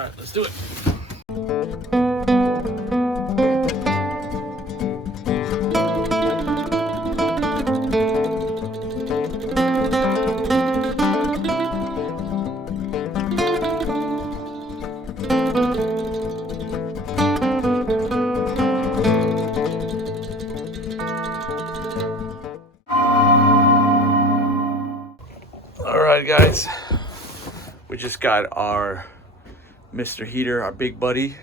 All right, let's do it. All right, guys, we just got our Mr. Heater, our big buddy.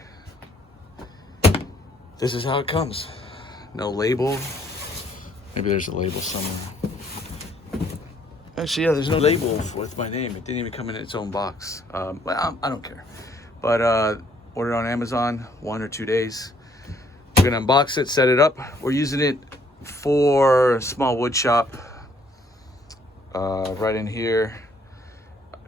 This is how it comes. No label. Maybe there's a label somewhere. Actually, yeah, there's no label with my name. It didn't even come in its own box. Well, I don't care. But ordered on Amazon, 1 or 2 days. We're gonna unbox it, set it up. We're using it for small wood shop. Right in here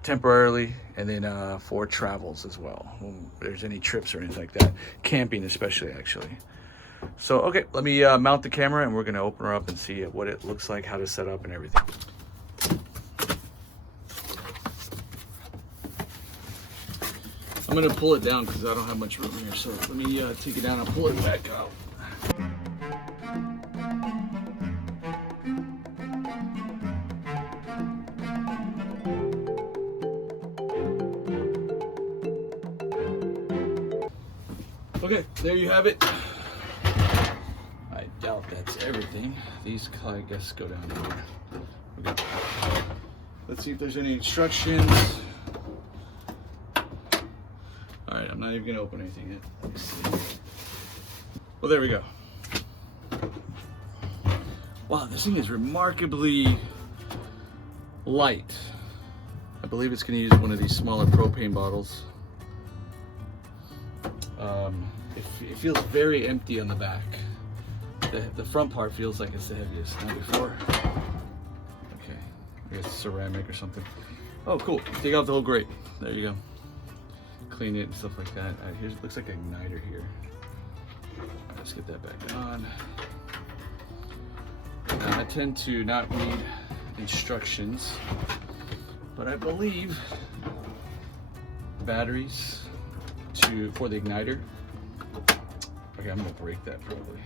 temporarily, and then for travels as well when there's any trips or anything like that, camping especially, actually. So okay, let me mount the camera and we're gonna open her up and see what it looks like, how to set up and everything. I'm gonna pull it down because I don't have much room here, so let me take it down and pull it back out. Okay, there you have it. I doubt that's everything. These, I guess, go down here. Okay. Let's see if there's any instructions. All right, I'm not even gonna open anything yet. Let's see. Well, there we go. Wow, this thing is remarkably light. I believe it's gonna use one of these smaller propane bottles. It feels very empty on the back. The front part feels like it's the heaviest. Not before. Okay, I guess ceramic or something. Oh, cool. Take out the whole grate. There you go. Clean it and stuff like that. All right, here's, looks like an igniter here. All right, let's get that back on. I tend to not read instructions, but I believe batteries for the igniter. Okay, I'm gonna break that probably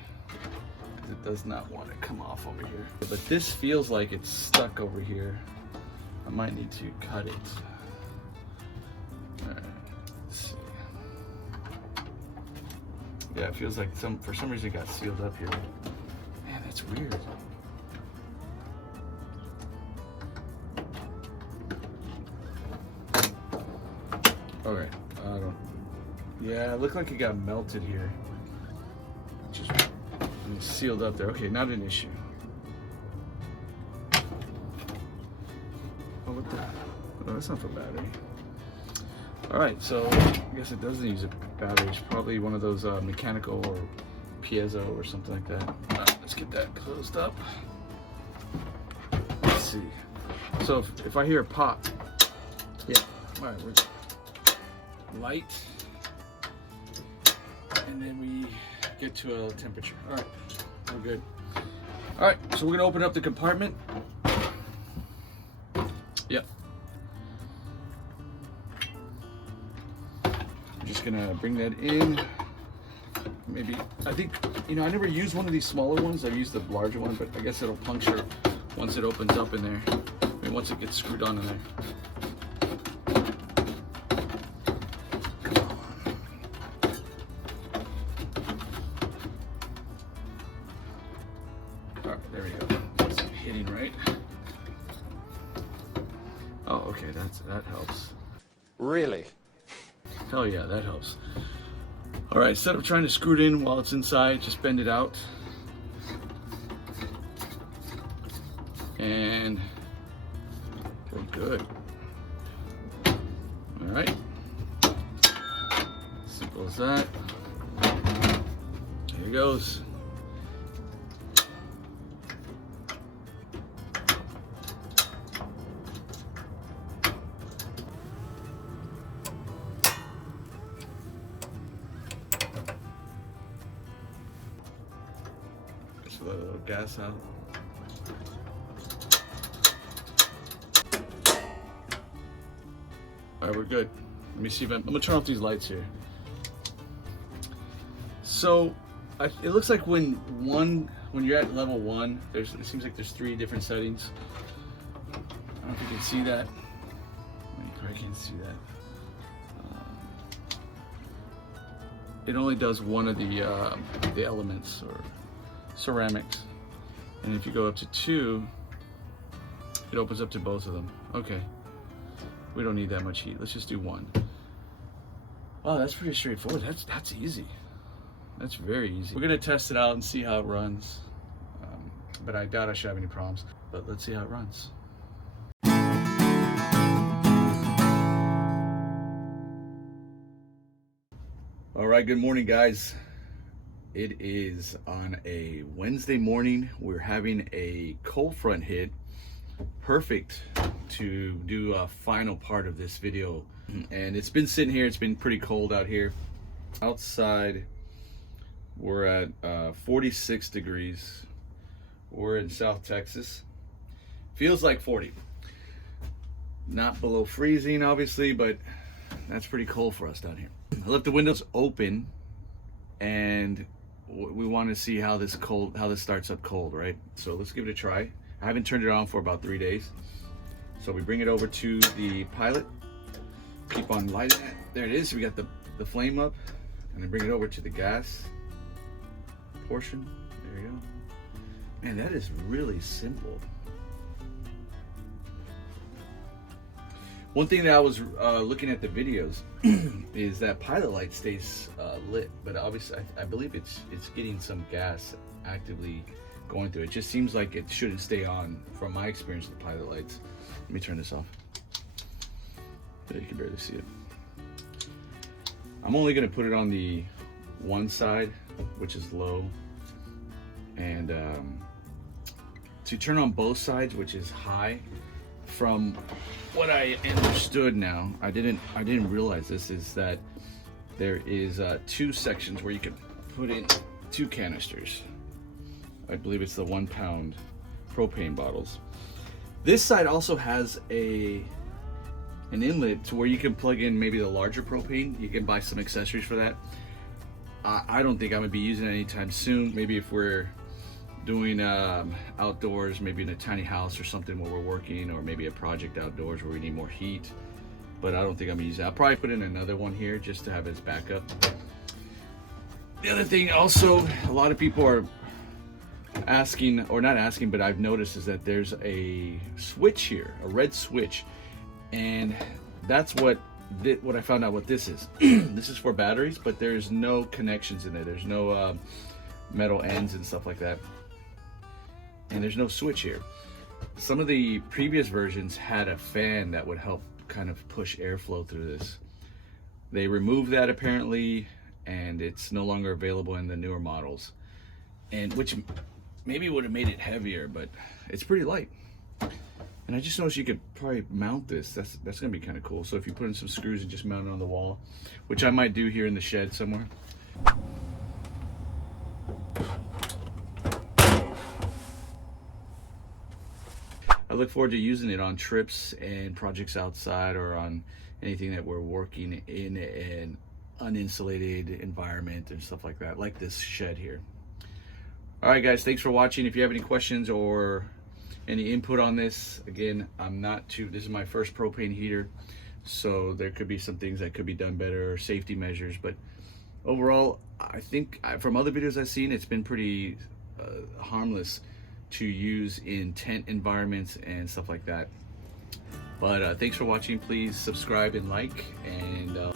because it does not want to come off over here. But this feels like it's stuck over here. I might need to cut it. All right, let's see. Yeah, it feels like for some reason it got sealed up here. Man, that's weird. Okay, I don't. Yeah, it looked like it got melted here. Just sealed up there. Okay, not an issue. Oh, what the? Oh, that's not the battery. All right, so I guess it doesn't use a battery. It's probably one of those mechanical or piezo or something like that. All right, let's get that closed up. Let's see. So if I hear a pop, yeah. All right, we're light. And then we get to a temperature. All right, we're good. All right, so we're gonna open up the compartment. Yep. I'm just gonna bring that in. Maybe, I think, I never used one of these smaller ones. I've used the larger one, but I guess it'll puncture once it opens up in there. I mean, once it gets screwed on in there. There we go. It's hitting right. Oh, okay, that helps. Really? Hell yeah, that helps. All right, instead of trying to screw it in while it's inside, just bend it out. And we're good. All right. Simple as that. There it goes. Let a little gas out. All right, we're good. Let me see if I'm gonna turn off these lights here. So it looks like when you're at level 1, it seems like there's 3 different settings. I don't know if you can see that. You probably can't see that. It only does one of the elements or ceramics, and if you go up to 2, it opens up to both of them. Okay, we don't need that much heat. Let's just do 1. Oh, that's pretty straightforward. That's easy. That's very easy. We're gonna test it out and see how it runs, but I doubt I should have any problems. But let's see how it runs. All right, good morning, guys. It is on a Wednesday morning. We're having a cold front hit. Perfect to do a final part of this video. And it's been sitting here. It's been pretty cold out here. Outside, we're at 46 degrees. We're in South Texas. Feels like 40. Not below freezing, obviously, but that's pretty cold for us down here. I left the windows open, and we want to see how this starts up cold, right? So let's give it a try. I haven't turned it on for about 3 days. So we bring it over to the pilot. Keep on lighting it. There it is. We got the flame up, and then bring it over to the gas portion. There you go. Man, that is really simple. One thing that I was looking at the videos is that pilot light stays lit, but obviously I believe it's getting some gas actively going through. It just seems like it shouldn't stay on from my experience with the pilot lights. Let me turn this off. You can barely see it. I'm only gonna put it on the one side, which is low, and to turn on both sides, which is high. From what I understood now, I didn't realize this, is that there is 2 sections where you can put in 2 canisters. I believe it's the 1 pound propane bottles. This side also has an inlet to where you can plug in maybe the larger propane. You can buy some accessories for that. I don't think I'm gonna be using it anytime soon. Maybe if we're doing outdoors, maybe in a tiny house or something where we're working, or maybe a project outdoors where we need more heat. But I don't think I'm gonna use that. I'll probably put in another one here just to have as backup. The other thing also, a lot of people are asking, or not asking, but I've noticed, is that there's a switch here, a red switch, and that's what I found out what this is. This is for batteries, but there's no connections in there. There's no metal ends and stuff like that. And there's no switch here. Some of the previous versions had a fan that would help kind of push airflow through this. They removed that apparently, and it's no longer available in the newer models. And which maybe would have made it heavier, but it's pretty light. And I just noticed you could probably mount this. That's gonna be kind of cool. So if you put in some screws and just mount it on the wall, which I might do here in the shed somewhere. I look forward to using it on trips and projects outside, or on anything that we're working in an uninsulated environment and stuff like that, like this shed here. All right, guys, thanks for watching. If you have any questions or any input on this, again, this is my first propane heater, so there could be some things that could be done better, or safety measures, but overall, I think from other videos I've seen, it's been pretty harmless to use in tent environments and stuff like that. But thanks for watching. Please subscribe and like, and